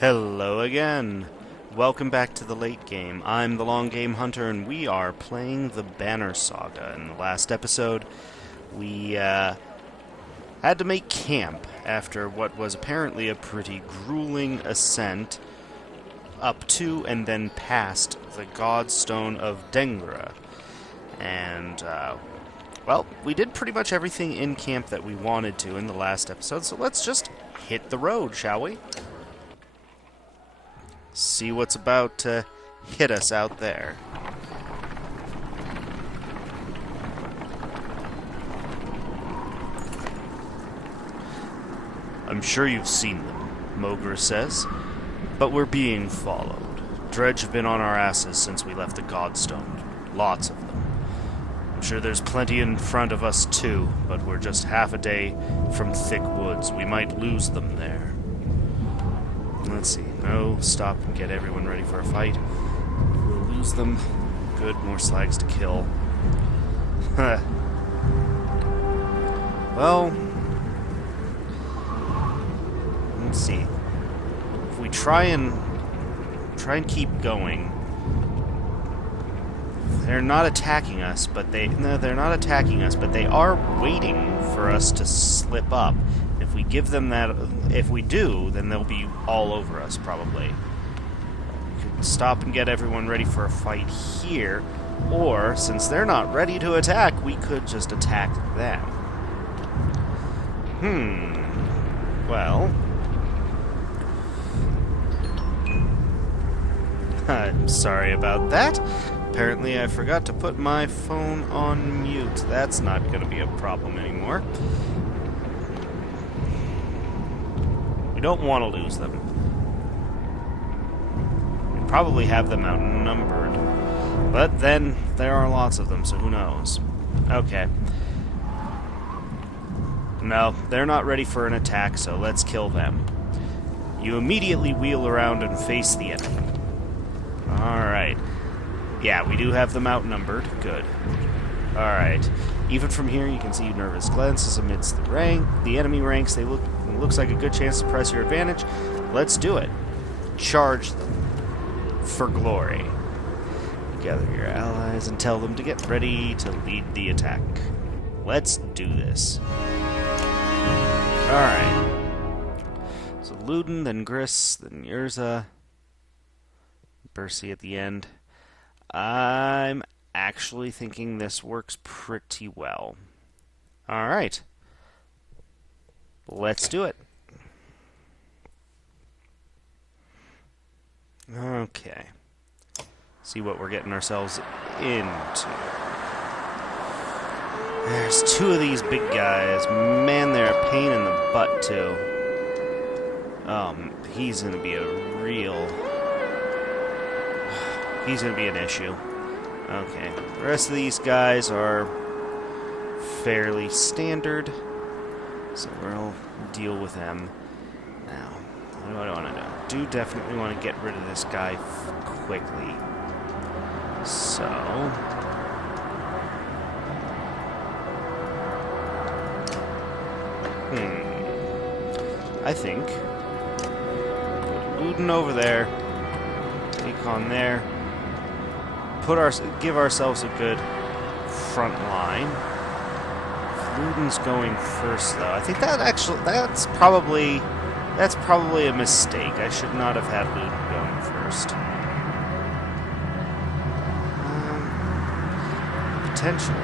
Hello again. Welcome back to the late game. I'm the long game hunter, and we are playing the Banner Saga. In the last episode, we had to make camp after what was apparently a pretty grueling ascent up to and then past the Godstone of Dengra. And, well, we did pretty much everything in camp that we wanted to in the last episode, so let's just hit the road, shall we? See what's about to hit us out there. I'm sure you've seen them, Mogra says, but we're being followed. Dredge have been on our asses since we left the Godstone. Lots of them. I'm sure there's plenty in front of us too, but we're just half a day from thick woods. We might lose them there. Let's see. No, stop and get everyone ready for a fight. We'll lose them. Good, more slags to kill. Well, let's see. If we try and keep going, they're not attacking us, but they're not attacking us, but they are waiting for us to slip up. If we give them that, if we do, then they'll be all over us, probably. We could stop and get everyone ready for a fight here, or, since they're not ready to attack, we could just attack them. Well... I'm sorry about that. Apparently I forgot to put my phone on mute. That's not going to be a problem anymore. We don't want to lose them. We probably have them outnumbered. But then, there are lots of them, so who knows. Okay. No, they're not ready for an attack, so let's kill them. You immediately wheel around and face the enemy. Alright. Yeah, we do have them outnumbered. Good. Alright. Even from here, you can see nervous glances amidst the enemy ranks. It looks like a good chance to press your advantage. Let's do it. Charge them. For glory. Gather your allies and tell them to get ready to lead the attack. Let's do this. Alright. So Luden, then Gris, then Yrza. Bercy at the end. I'm actually thinking this works pretty well. Alright. Let's do it. Okay. See what we're getting ourselves into. There's two of these big guys. Man, they're a pain in the butt, too. He's gonna be a real... He's gonna be an issue. Okay. The rest of these guys are fairly standard. So we'll deal with them now. What do I want to do? Do definitely want to get rid of this guy quickly. So... I think... Put Luden over there. Hakon there. Give ourselves a good front line. Luden's going first, though. I think that's probably a mistake. I should not have had Luden going first. Potential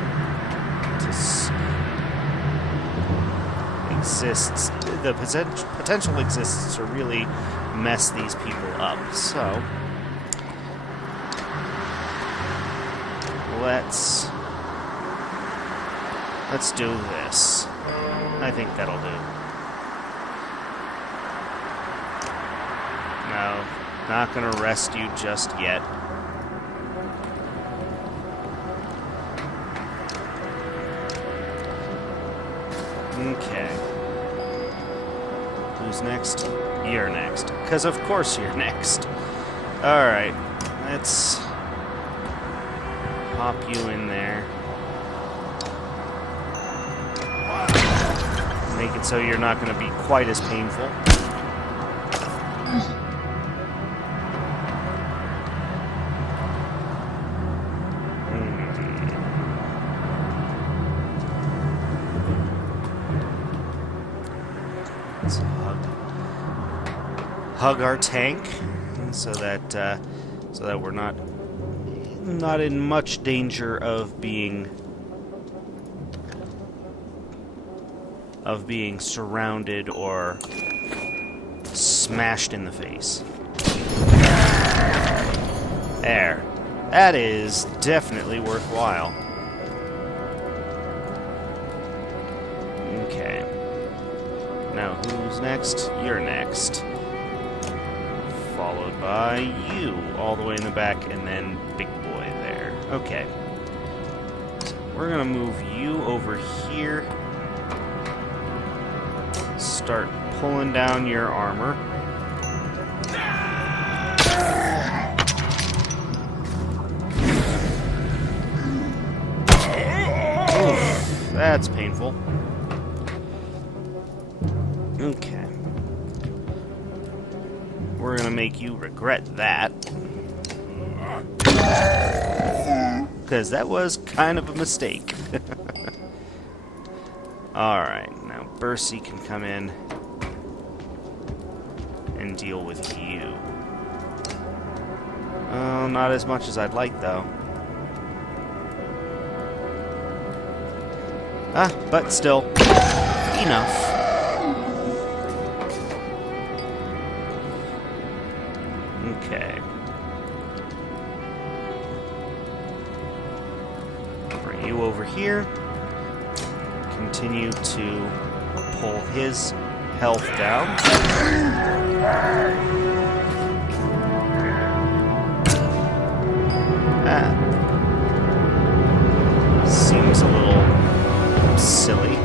exists to really mess these people up. So let's do this. I think that'll do. No, not gonna rest you just yet. Okay. Who's next? You're next. Because of course you're next. Alright, let's pop you in there. Make it so you're not going to be quite as painful. hug our tank so that we're not in much danger of being surrounded or smashed in the face. There. That is definitely worthwhile. Okay. Now, who's next? You're next. Followed by you, all the way in the back, and then big boy there. Okay. So we're gonna move you over here. Start pulling down your armor. Oof, that's painful. Okay. We're gonna make you regret that. Because that was kind of a mistake. Alright, now Bercy can come in and deal with you. Oh, not as much as I'd like, though. Ah, but still, enough. Okay. Bring you over here. Continue to pull his health down. Ah. Seems a little silly.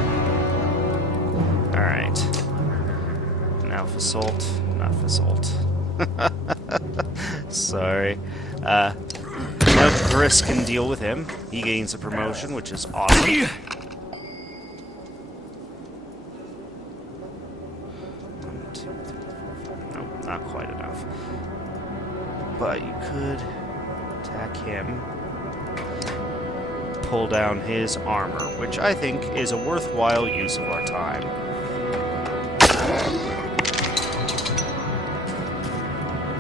Alright. Now Fassault. Not Fassault. Sorry. Now Gris can deal with him. He gains a promotion, which is awesome. Nope, not quite enough. But you could attack him. Pull down his armor, which I think is a worthwhile use of our time.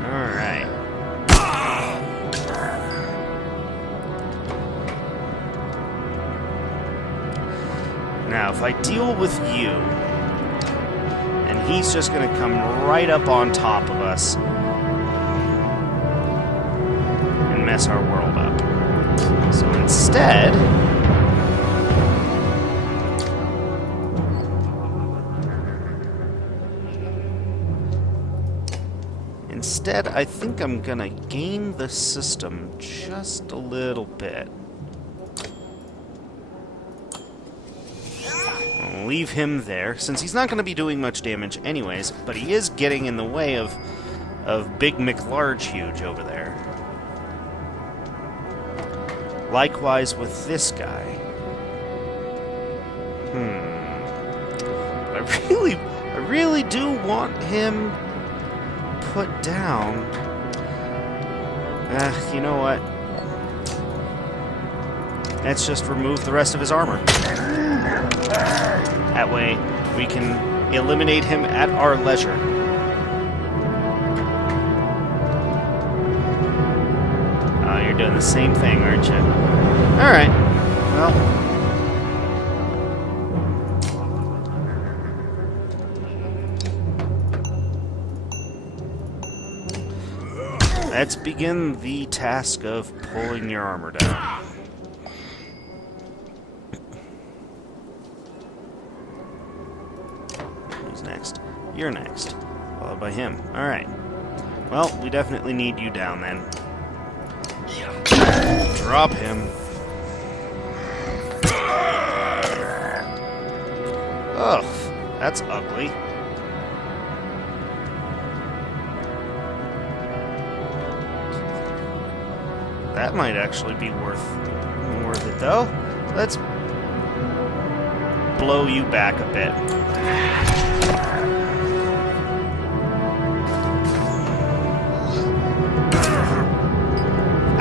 Alright. Now, if I deal with you, and he's just going to come right up on top of us and mess our world up. So instead, I think I'm gonna game the system just a little bit. I'll leave him there, since he's not gonna be doing much damage anyways, but he is getting in the way of Big McLarge Huge over there. Likewise with this guy. I really do want him put down. You know what? Let's just remove the rest of his armor. That way, we can eliminate him at our leisure. Oh, you're doing the same thing, aren't you? Alright. Well. Let's begin the task of pulling your armor down. Who's next? You're next. Followed by him. Alright. Well, we definitely need you down then. Drop him. Ugh, that's ugly. That might actually be worth it, though. Let's blow you back a bit.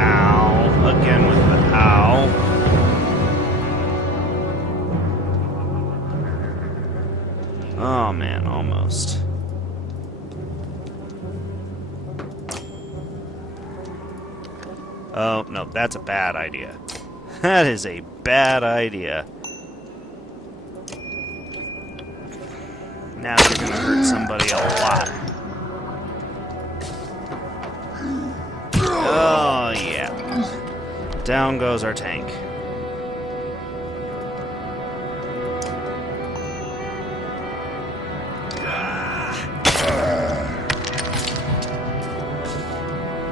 Ow. Again with the ow. Oh, man, almost. Oh, no, that's a bad idea. That is a bad idea. Now you're gonna hurt somebody a lot. Oh, yeah. Down goes our tank.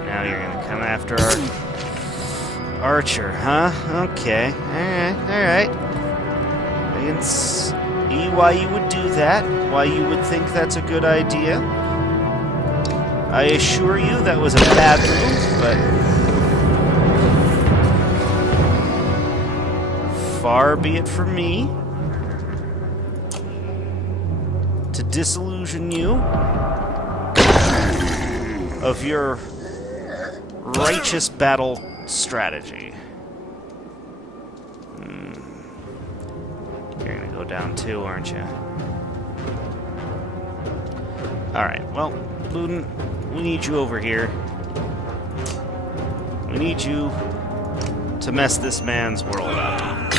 Now you're gonna come after our archer, huh? Okay. Alright. I can see why you would do that, why you would think that's a good idea. I assure you that was a bad move, but far be it from me to disillusion you of your righteous battle strategy. You're gonna go down too, aren't you? Alright, well, Luden, we need you over here. We need you to mess this man's world up.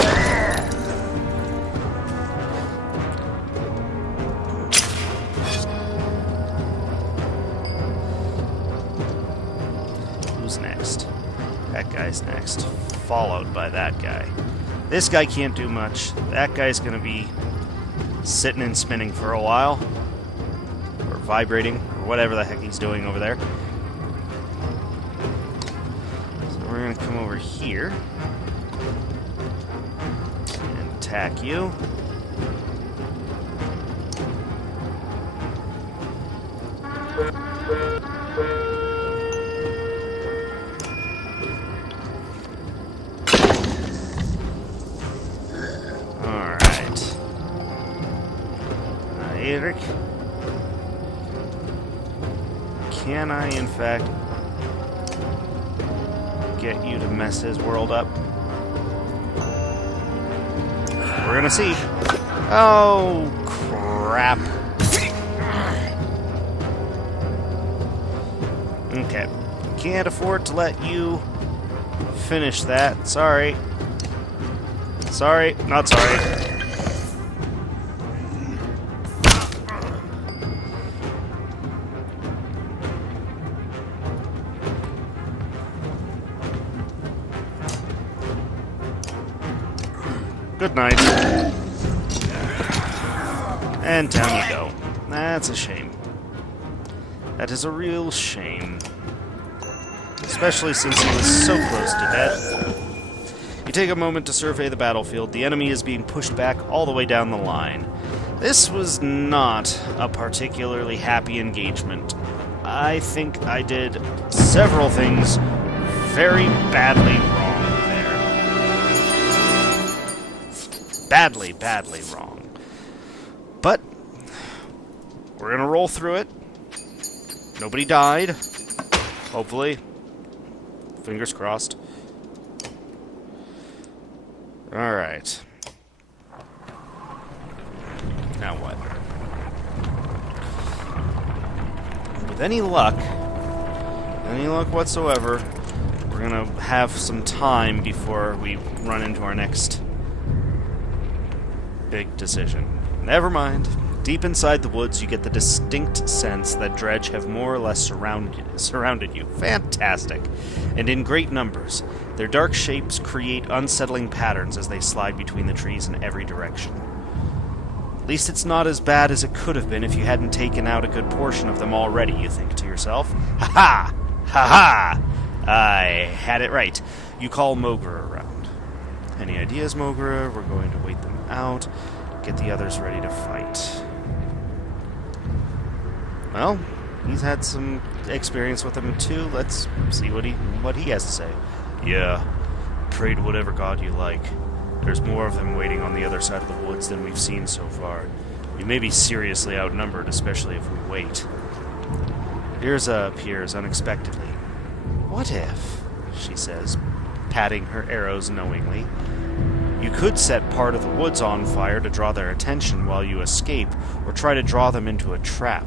Who's next? That guy's next. Followed by that guy. This guy can't do much. That guy's gonna be sitting and spinning for a while. Or vibrating, or whatever the heck he's doing over there. So we're gonna come over here. And attack you. Eric, can I, in fact, get you to mess his world up? We're gonna see. Oh, crap. Okay. Can't afford to let you finish that. Sorry. Sorry. Not sorry. Good night. And down you go. That's a shame. That is a real shame. Especially since he was so close to death. You take a moment to survey the battlefield. The enemy is being pushed back all the way down the line. This was not a particularly happy engagement. I think I did several things very badly wrong. Badly, badly wrong. But we're gonna roll through it. Nobody died. Hopefully. Fingers crossed. Alright. Now what? With any luck whatsoever, we're gonna have some time before we run into our next big decision. Never mind. Deep inside the woods, you get the distinct sense that Dredge have more or less surrounded you. Fantastic. And in great numbers. Their dark shapes create unsettling patterns as they slide between the trees in every direction. At least it's not as bad as it could have been if you hadn't taken out a good portion of them already, you think to yourself. Ha-ha! Ha-ha! I had it right. You call Mogra around. Any ideas, Mogra? We're going to wait them out, get the others ready to fight. Well, he's had some experience with them too. Let's see what he has to say. Yeah, pray to whatever god you like. There's more of them waiting on the other side of the woods than we've seen so far. We may be seriously outnumbered, especially if we wait. Irza appears unexpectedly. What if, she says, patting her arrows knowingly, you could set part of the woods on fire to draw their attention while you escape, or try to draw them into a trap.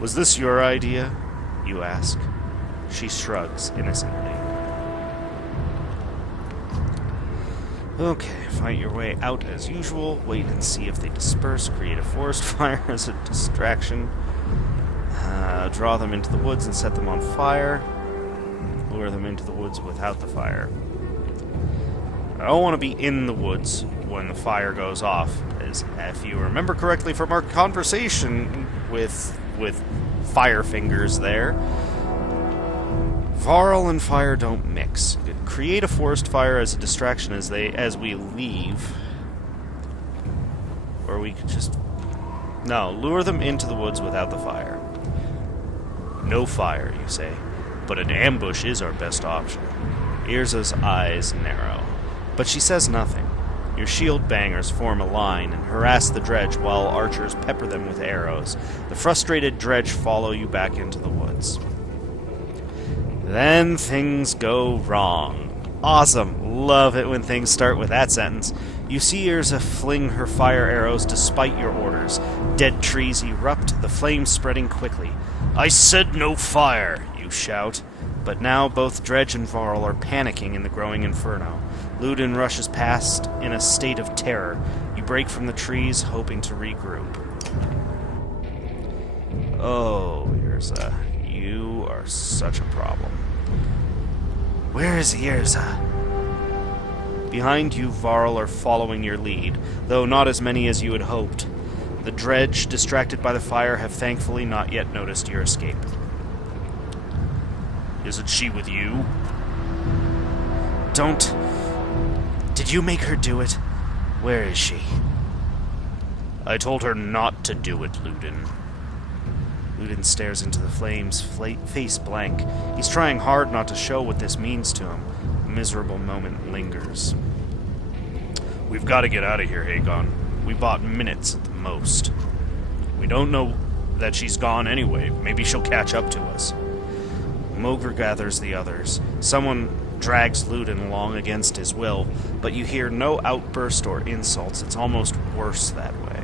Was this your idea? You ask. She shrugs innocently. Okay, fight your way out as usual. Wait and see if they disperse. Create a forest fire as a distraction. Draw them into the woods and set them on fire. Lure them into the woods without the fire. I don't want to be in the woods when the fire goes off, as if you remember correctly from our conversation with fire fingers there. Varl and fire don't mix. Create a forest fire as a distraction as we leave. Or we could just... No, lure them into the woods without the fire. No fire, you say. But an ambush is our best option. Yrsa's eyes narrow. But she says nothing. Your shield bangers form a line and harass the dredge while archers pepper them with arrows. The frustrated dredge follow you back into the woods. Then things go wrong. Awesome. Love it when things start with that sentence. You see Yrsa fling her fire arrows despite your orders. Dead trees erupt, the flames spreading quickly. I said no fire, you shout. But now both Dredge and Varl are panicking in the growing inferno. Ludin rushes past in a state of terror. You break from the trees, hoping to regroup. Oh, Yrsa, you are such a problem. Where is Yrsa? Behind you, Varl are following your lead, though not as many as you had hoped. The Dredge, distracted by the fire, have thankfully not yet noticed your escape. Isn't she with you? Don't... Did you make her do it? Where is she? I told her not to do it, Ludin. Ludin stares into the flames, face blank. He's trying hard not to show what this means to him. A miserable moment lingers. We've got to get out of here, Hakon. We bought minutes at the most. We don't know that she's gone anyway. Maybe she'll catch up to us. Mogr gathers the others. Someone drags Ludin along against his will, but you hear no outburst or insults. It's almost worse that way.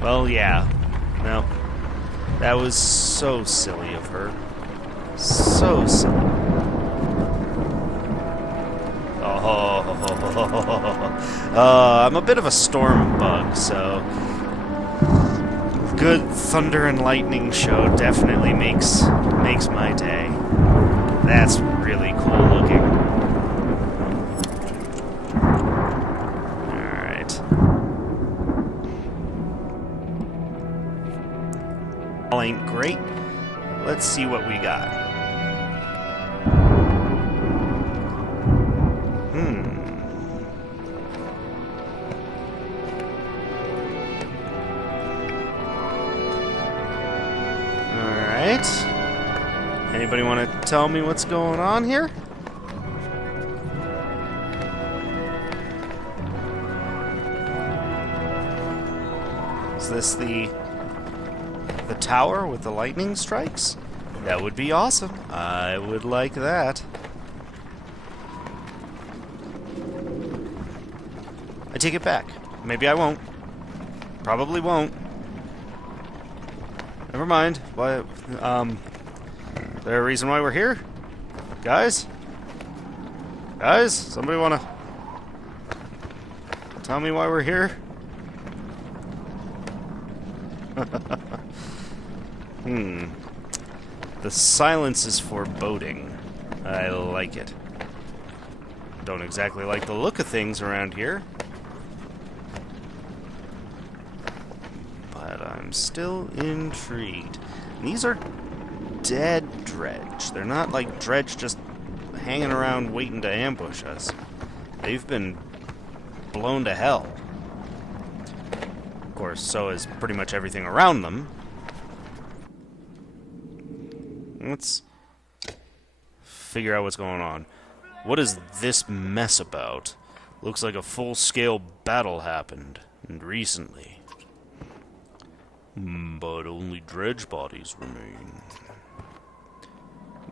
Well, yeah. No. That was so silly of her. So silly. I'm a bit of a storm bug, so... Good thunder and lightning show definitely makes my day. That's really cool looking. Alright. All ain't great. Let's see what we got. Anybody want to tell me what's going on here? Is this the tower with the lightning strikes? That would be awesome. I would like that. I take it back. Maybe I won't. Probably won't. Never mind. Why? Is there a reason why we're here? Guys? Guys? Somebody wanna tell me why we're here? The silence is foreboding. I like it. Don't exactly like the look of things around here. But I'm still intrigued. These are dead dredge. They're not like dredge just hanging around waiting to ambush us. They've been blown to hell. Of course, so is pretty much everything around them. Let's figure out what's going on. What is this mess about? Looks like a full-scale battle happened, and recently. But only dredge bodies remain.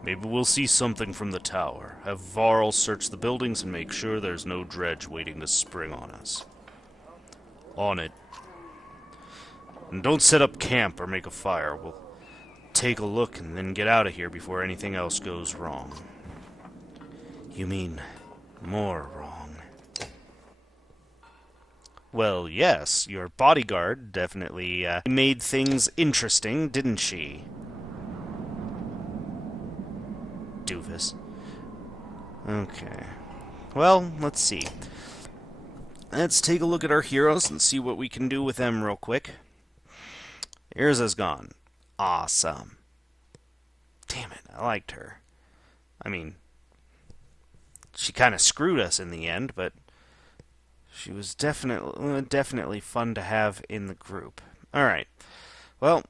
Maybe we'll see something from the tower. Have Varl search the buildings and make sure there's no dredge waiting to spring on us. On it. And don't set up camp or make a fire. We'll take a look and then get out of here before anything else goes wrong. You mean more wrong? Well, yes, your bodyguard definitely made things interesting, didn't she? Doofus. Okay. Well, let's see. Let's take a look at our heroes and see what we can do with them real quick. Irza's gone. Awesome. Damn it, I liked her. I mean, she kind of screwed us in the end, but she was definitely fun to have in the group. Alright. Well,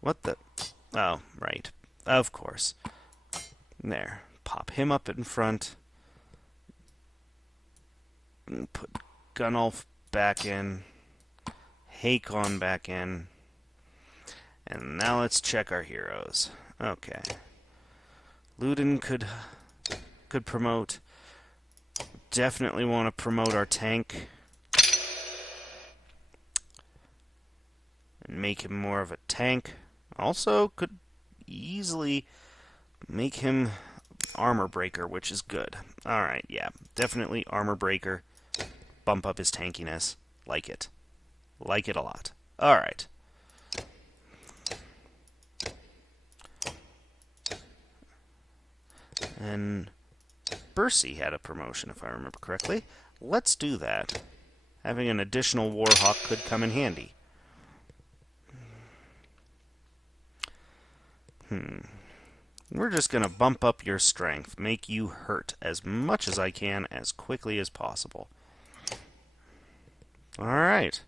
what the... Oh, right. Of course. There. Pop him up in front. Put Gunnulf back in. Hakon back in. And now let's check our heroes. Okay. Ludin could promote. Definitely want to promote our tank. And make him more of a tank. Also could easily make him armor breaker, which is good. Alright, yeah. Definitely armor breaker. Bump up his tankiness. Like it. Like it a lot. Alright. And Bercy had a promotion, if I remember correctly. Let's do that. Having an additional Warhawk could come in handy. We're just going to bump up your strength, make you hurt as much as I can, as quickly as possible. Alright.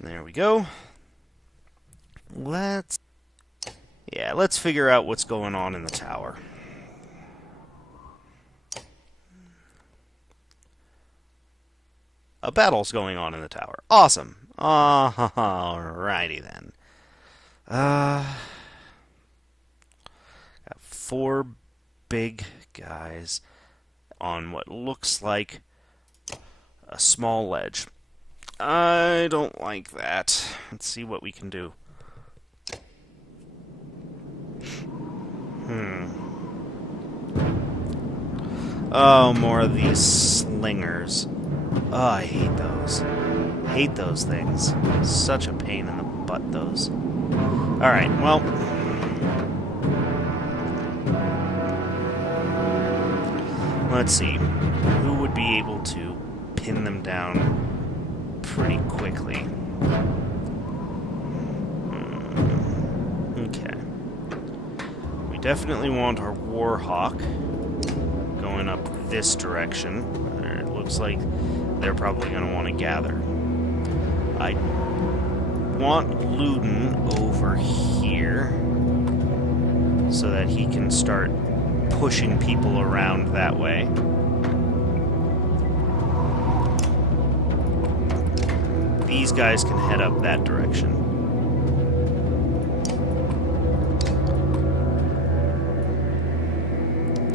There we go. Let's figure out what's going on in the tower. A battle's going on in the tower. Awesome. Alrighty then. Got 4 big guys on what looks like a small ledge. I don't like that. Let's see what we can do. Oh, more of these slingers. Oh, I hate those. Hate those things. Such a pain in the butt, those. Alright, well... let's see. Who would be able to pin them down pretty quickly? Okay. We definitely want our Warhawk going up this direction. It looks like they're probably going to want to gather. I want Ludin over here so that he can start pushing people around that way. These guys can head up that direction.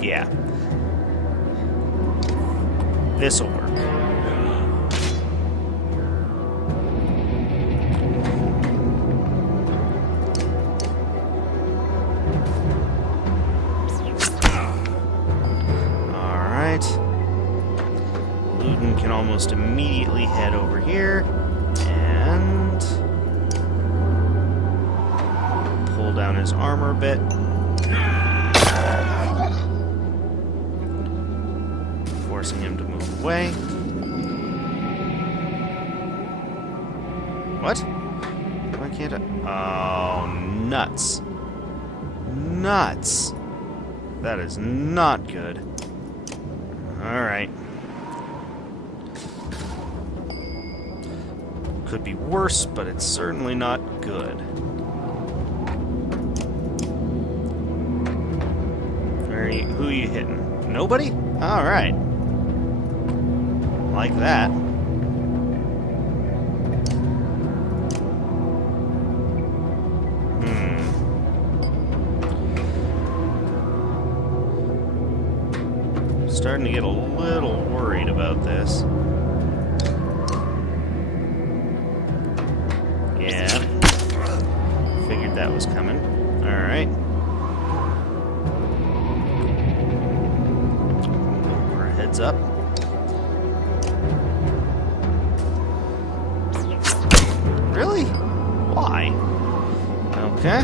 Yeah. This'll work. Ludin can almost immediately head over here and pull down his armor a bit. Forcing him to move away. What? Why can't I? Oh, nuts. Nuts. That is not good. Alright. Could be worse, but it's certainly not good. Who are you hitting? Nobody? Alright. Like that. Starting to get a little worried about this. Yeah. Figured that was coming. Alright. Our heads up. Really? Why? Okay.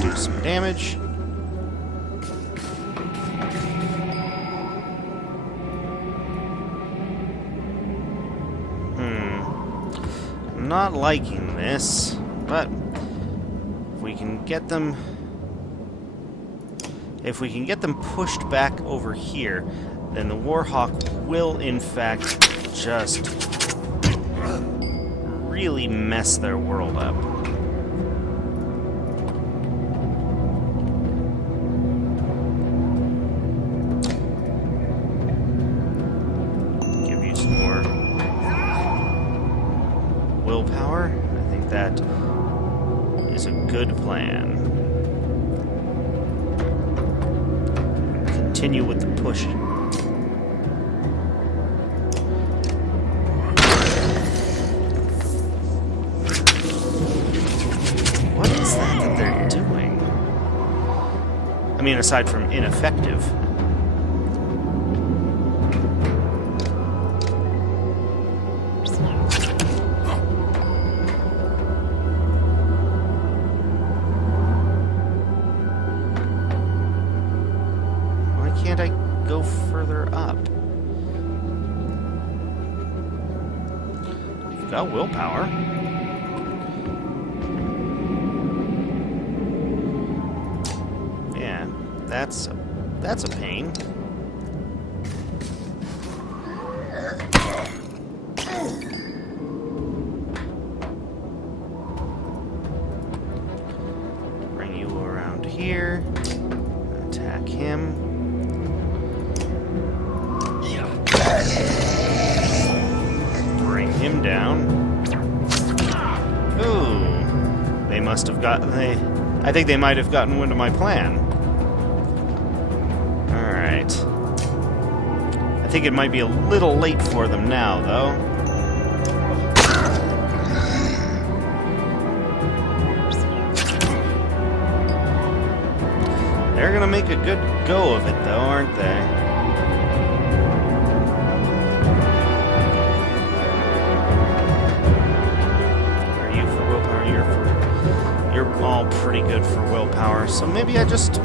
Do some damage. I'm not liking this, but we can get them... If we can get them pushed back over here, then the Warhawk will, in fact, just really mess their world up. Give you some more willpower. I think that is a good plan. Continue with the push. What is that they're doing? I mean, aside from ineffective. Can't I go further up? You've got willpower. Yeah, that's a pain. Bring you around here. Attack him. Bring him down. Ooh. They must have gotten... I think they might have gotten wind of my plan. Alright. I think it might be a little late for them now, though. They're gonna make a good go of it, though, aren't they? You're all pretty good for willpower, so maybe I just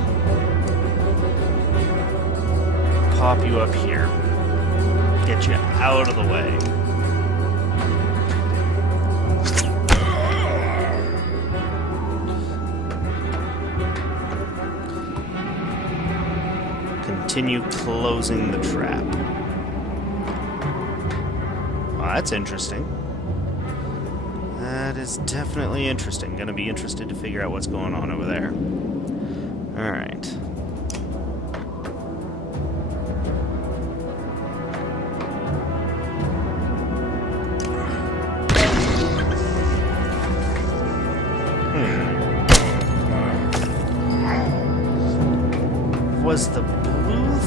pop you up here. Get you out of the way. Continue closing the trap. Well, that's interesting. That is definitely interesting. Gonna be interested to figure out what's going on over there. Alright. Was the blue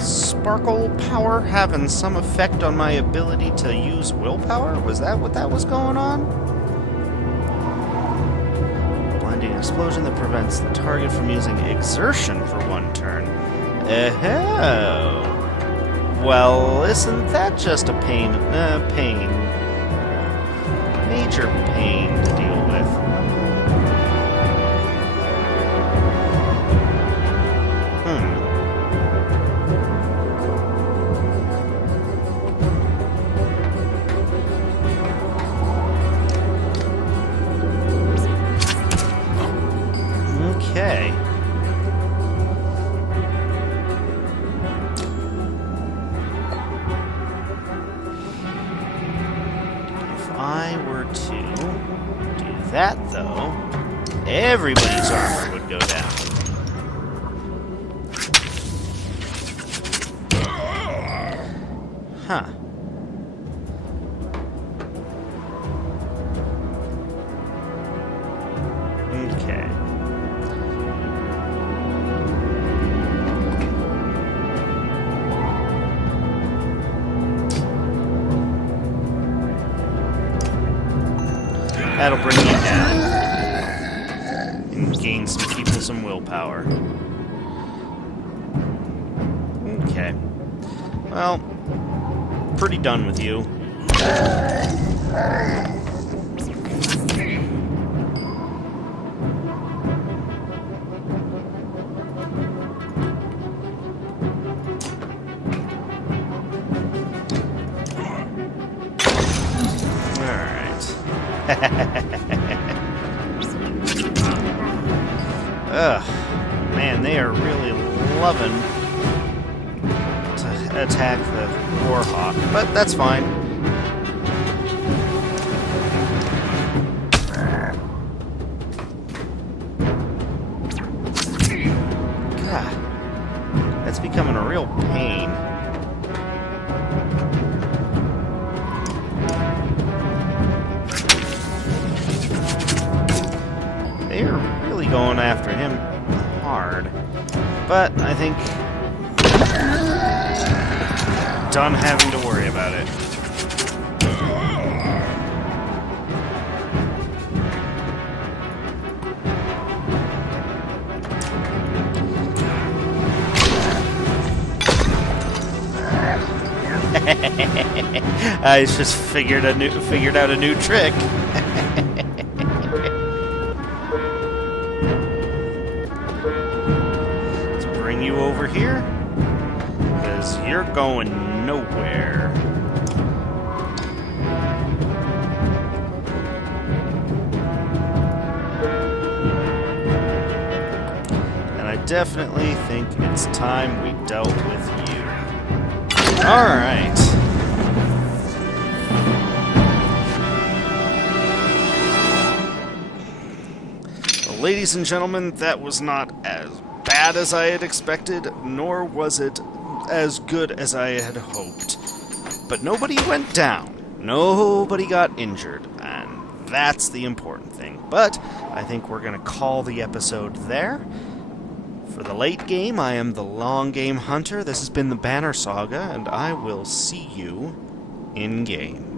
sparkle power having some effect on my ability to use willpower? Was that what that was going on? Blinding explosion that prevents the target from using exertion for one turn. Oh. Well, isn't that just a pain? Pain. Major pain to deal with. Okay. If I were to do that, though, everybody's armor would go down. Huh. That'll bring you down. And gain some people some willpower. Okay. Well, pretty done with you. Ugh, man, they are really loving to attack the Warhawk, but that's fine. God, that's becoming a real pain. They're really going after him hard. But I think done having to worry about it. I just figured out a new trick. You over here, because you're going nowhere. And I definitely think it's time we dealt with you. Alright. Well, ladies and gentlemen, that was not as bad as I had expected, nor was it as good as I had hoped. But nobody went down. Nobody got injured, and that's the important thing. But I think we're going to call the episode there. For the late game, I am the long game hunter. This has been the Banner Saga, and I will see you in game.